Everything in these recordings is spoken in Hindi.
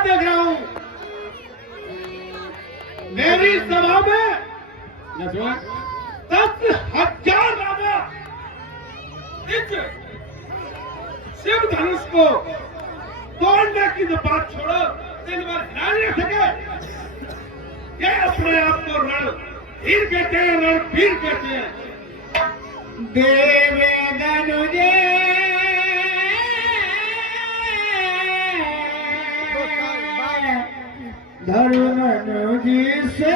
देख रहा हूं मेरी सभा में 10,000 राजा इस शिव धनुष को तोड़ने की जो बात छोड़ो, दिन भर हिला नहीं सके। ये अपने आप को रणवीर कहते हैं, रणवीर कहते हैं। देव धनुजे धनुजी से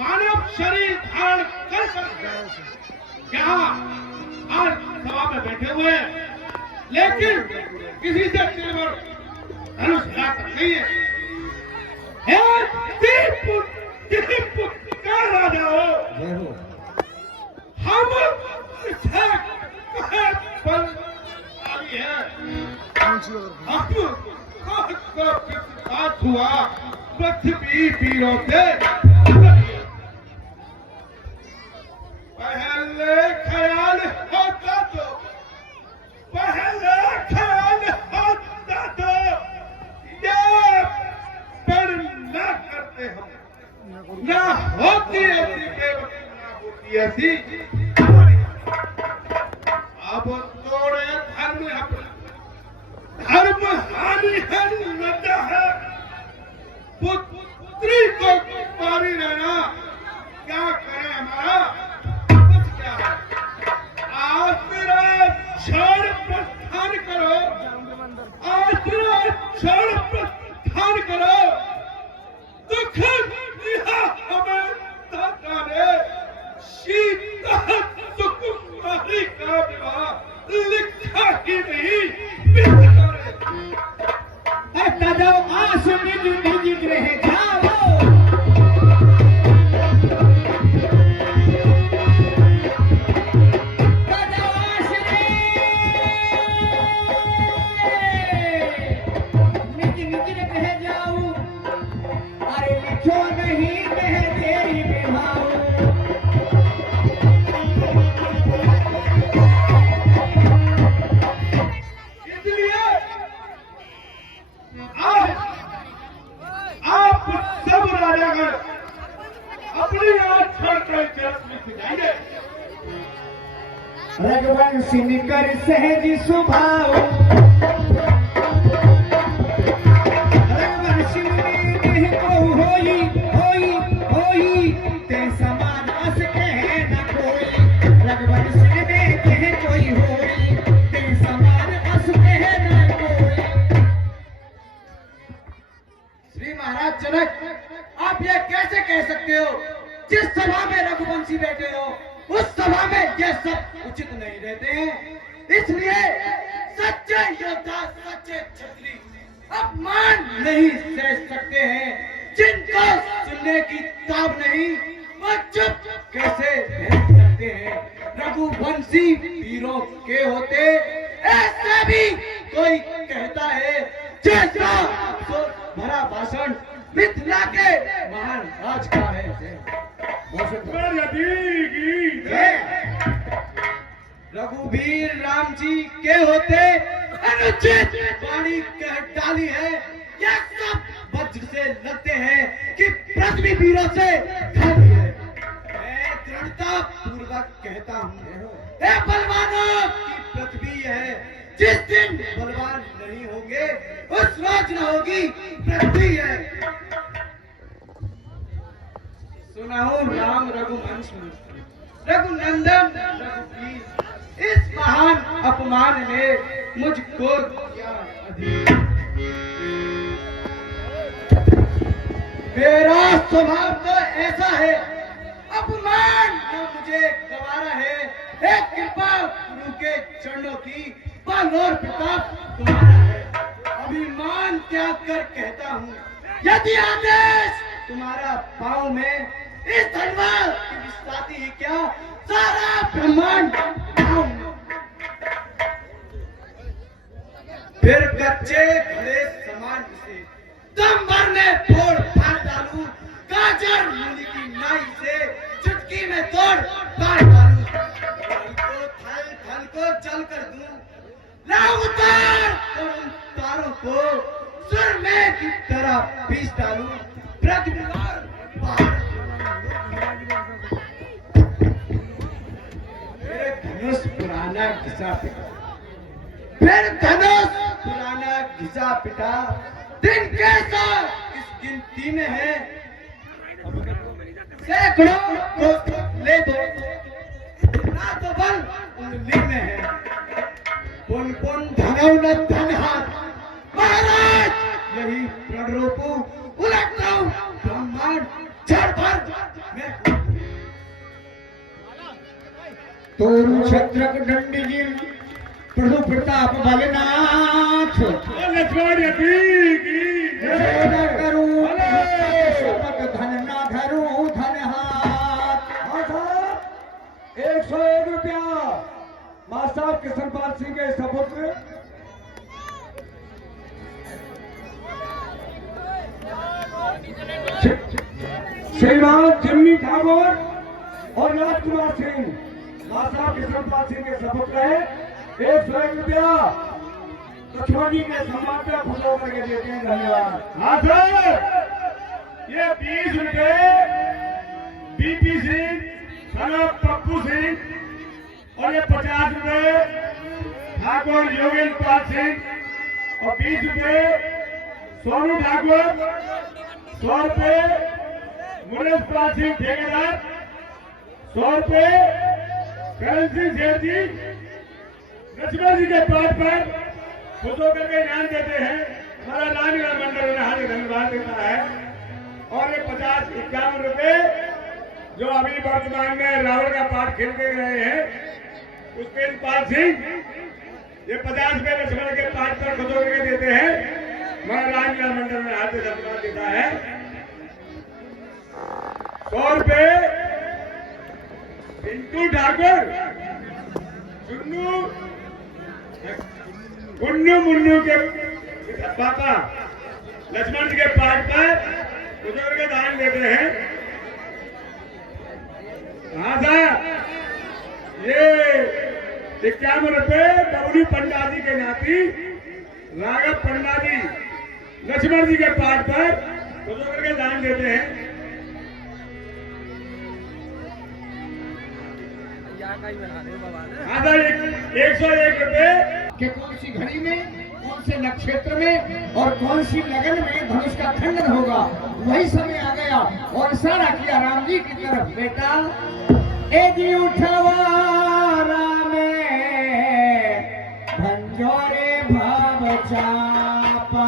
मानव शरीर धारण कर सकते यहाँ आज सभा में बैठे हुए हैं, लेकिन किसी से तेवर धनुष हिलाकर नहीं है। किसी पुत्र का राजा हो, हम इसे कहे बलशाली है। बात हुआ पृथ्वी वीरों से पहले ख्याल होता तो ये पर न करते हम, न होती ऐसी बेवकूफी, न होती ऐसी। अब तोड़े धर्म हानि है, लज्जा है। पुत्री को पारी रहना क्या करे हमारा, कुछ क्या है। आसरा क्षण प्रस्थान करो, आसरा क्षण प्रस्थान करो। दुख दिया हमें दाता ने, सीता सुकुमारी का विवाह लिखा ही नहीं जाओ आस निज निज गृह जाओ। निज निज गृह जाओ, अरे लिखो नहीं मैं तेरी बिहाओ। रघुवंशी निकर सहज स्वभाव, रघुवंशी देह को होई होई होई, ते समान अस कहे न कोई। रघुवंशी में देह कोई होई, ते समान अस कहे न कोई। श्री महाराज जनक, आप ये कैसे कह सकते हो? जिस सभा में रघुवंशी बैठे हो उस सभा में ये सब उचित नहीं रहते हैं। इसलिए सच्चे योद्धा, सच्चे क्षत्रिय अपमान नहीं सह सकते हैं। जिनको सुनने की ताब नहीं, वो चुप कैसे रह सकते हैं। रघुवंशी वीरों के होते ऐसा भी कोई कहता है। जैसा भरा भाषण मिथिला के महान राज का है। रघुवीर राम जी के होते अनुचित वाणी कह डाली है। यह सब वज्र से लगते हैं कि पृथ्वी वीरों से खाली है। मैं दृढ़ता पूर्वक कहता हूँ, हे बलवानों की पृथ्वी है। जिस दिन बलवान नहीं होंगे उस रोज न होगी पृथ्वी है। सुना हूँ राम रघुवंश रघुनंदन रघुवीर, इस महान अपमान ने मुझको किया अधीन। मेरा स्वभाव तो ऐसा है, अपमान जो मुझे गवारा है। चरणों की बल और प्रताप तुम्हारा है। अभिमान त्याग कर कहता हूँ, यदि आदेश तुम्हारा पाँव में, इस धनवान की विस्ताती ही क्या, सारा ब्रह्मांड पाँव में। फिर कच्चे खड़े समान से दम भरने फोड़ फाड़ डालू, गाजर मूली की नाई से चुटकी में तोड़ काट डालू, तो थल थल को जल कर दूं, ला उतार तो उन तारों को सुर में की तरह पीस डालू, ब्रज विहार बाहर। मेरे धनुष पुराना घिसा पिटा, फिर धनुष पुराना घिसा पिटा, दिन कैसा इस गिनती में है, सैकड़ों को ले दो, ना तो बल उंगली में है, पुन पुन धनौ न धन हाथ, महाराज यही प्रण रूपू उलट रहा हूं ब्रह्मांड छड़ भर मैं। तोरु छत्रक दंडगिर प्रभु प्रताप बलनाथ, लक्ष्मण यति की जय न करूं शपथ धन न धरूं धन हाथ। हाँ साहब, 101 रुपया मां साहब किशनपाल सिंह के सपुत्र श्रीमान जिम्मी ठाकुर और राजकुमार सिंह, मां साहब किशनपाल सिंह के सपुत्र है। 101 रुपया लक्ष्मण जी के सम्मान पे खुश होकर के देते हैं। धन्यवाद। हाँ सर, ये 20 रुपए बीपी सिंह, सना पप्पू सिंह और ये 50 रुपए ठाकुर योगेंद्र पाल सिंह और 20 रुपए सोनू ठाकुर, 100 रुपए मुनेश पाल सिंह ठेकेदार, 100 रुपए करण सिंह सेठ जी लक्ष्मण जी के पाठ पर खुश होकर के इनाम देते हैं। हमारा राजगढ़ मंडल उन्हें हार्दिक धन्यवाद देता है। और ये 50-51 रुपए जो अभी वर्तमान में रावण का पाठ खेलते रहे हैं पुष्पेंद्र पाल सिंह, ये 50 रुपए लक्ष्मण के पाठ पर खुश होकर के देते हैं। हमारा राजगढ़ मंडल में हार्दिक धन्यवाद देता है। 100 रुपए पिंटू ठाकुर, उन्नू मुन्नू के पापा लक्ष्मण जी के पाठ पर बुजुर्ग के दान देते हैं। हाँ साहब, ये 51 रुपए बबलू पंडा जी के नाती राघव पंडा जी लक्ष्मण जी के पाठ पर बुजुर्ग के दान देते हैं। हाँ सर, 101 रुपए कि कौन सी घड़ी में, कौन से नक्षत्र में और कौन सी लगन में धनुष का खंडन होगा, वही समय आ गया। और इशारा किया राम जी की तरफ, बेटा एजी उठवारा में भंजोरे भाव चापा,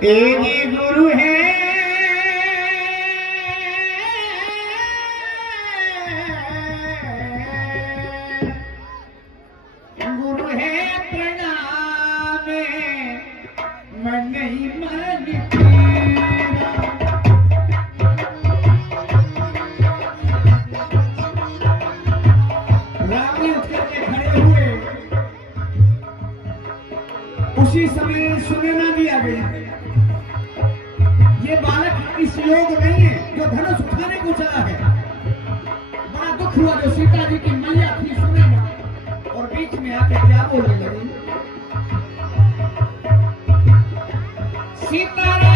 तेरी गुरु है गुरु है प्रणाम मन नहीं मानती। राम जी उठ करके खड़े हुए, उसी समय सुनना दिया गया। ये बालक इस योग नहीं है जो धनुष उठाने को चला है। बड़ा दुख हुआ जो सीता जी की मैया थी सुनैना, और बीच में आके क्या बोलने लगी, सीताराम